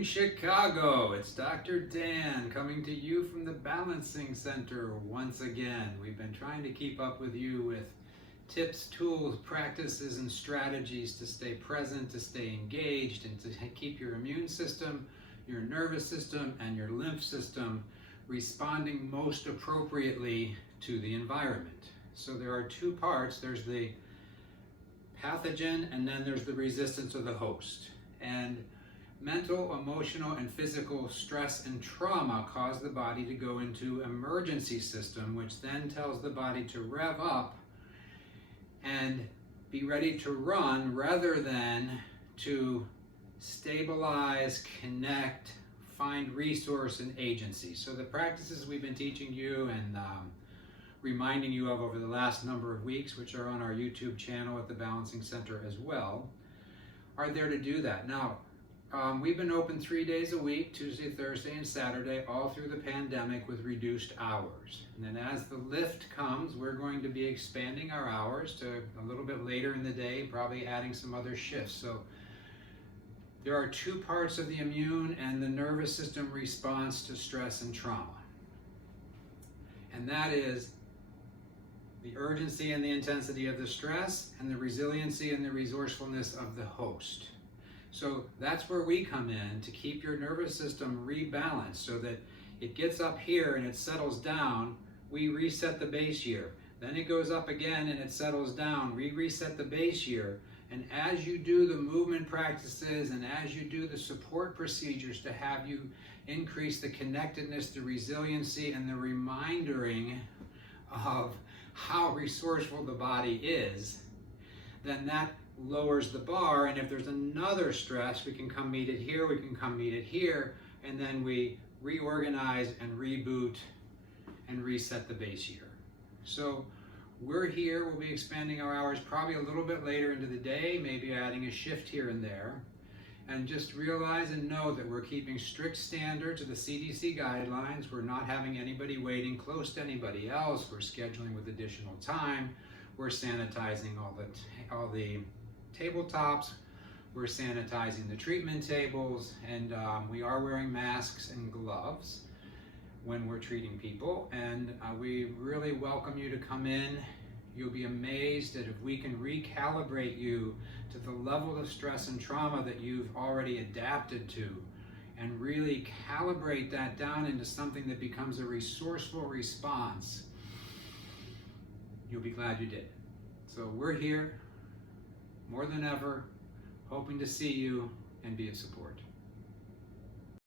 morning, Chicago. It's Dr. Dan coming to you from the Balancing Center once again. We've been trying to keep up with you with tips, tools, practices, and strategies to stay present, to stay engaged, and to keep your immune system, your nervous system, and your lymph system responding most appropriately to the environment. So there are two parts. There's the pathogen, and then there's the resistance of the host. And mental, emotional, and physical stress and trauma cause the body to go into emergency system, which then tells the body to rev up and be ready to run rather than to stabilize, connect, find resource and agency. So the practices we've been teaching you and reminding you of over the last number of weeks, which are on our YouTube channel at the Balancing Center as well, are there to do that. Now, we've been open 3 days a week, Tuesday, Thursday, and Saturday, all through the pandemic with reduced hours. And then as the lift comes, we're going to be expanding our hours to a little bit later in the day, probably adding some other shifts. So there are two parts of the immune and the nervous system response to stress and trauma. And that is the urgency and the intensity of the stress, and the resiliency and the resourcefulness of the host. So that's where we come in to keep your nervous system rebalanced so that it gets up here and it settles down. We reset the base year. Then it goes up again and it settles down. We reset the base year. And as you do the movement practices and as you do the support procedures to have you increase the connectedness, the resiliency, and the reminding of how resourceful the body is, then that lowers the bar. And if there's another stress, we can come meet it here, we can come meet it here, and then we reorganize and reboot and reset the base year. So we're here, we'll be expanding our hours probably a little bit later into the day, maybe adding a shift here and there. And just realize and know that we're keeping strict standards of the CDC guidelines. We're not having anybody waiting close to anybody else. We're scheduling with additional time. We're sanitizing all the tabletops. We're sanitizing the treatment tables, and we are wearing masks and gloves when we're treating people. And we really welcome you to come in. You'll be amazed that if we can recalibrate you to the level of stress and trauma that you've already adapted to, and really calibrate that down into something that becomes a resourceful response, you'll be glad you did. So we're here more than ever, hoping to see you and be of support.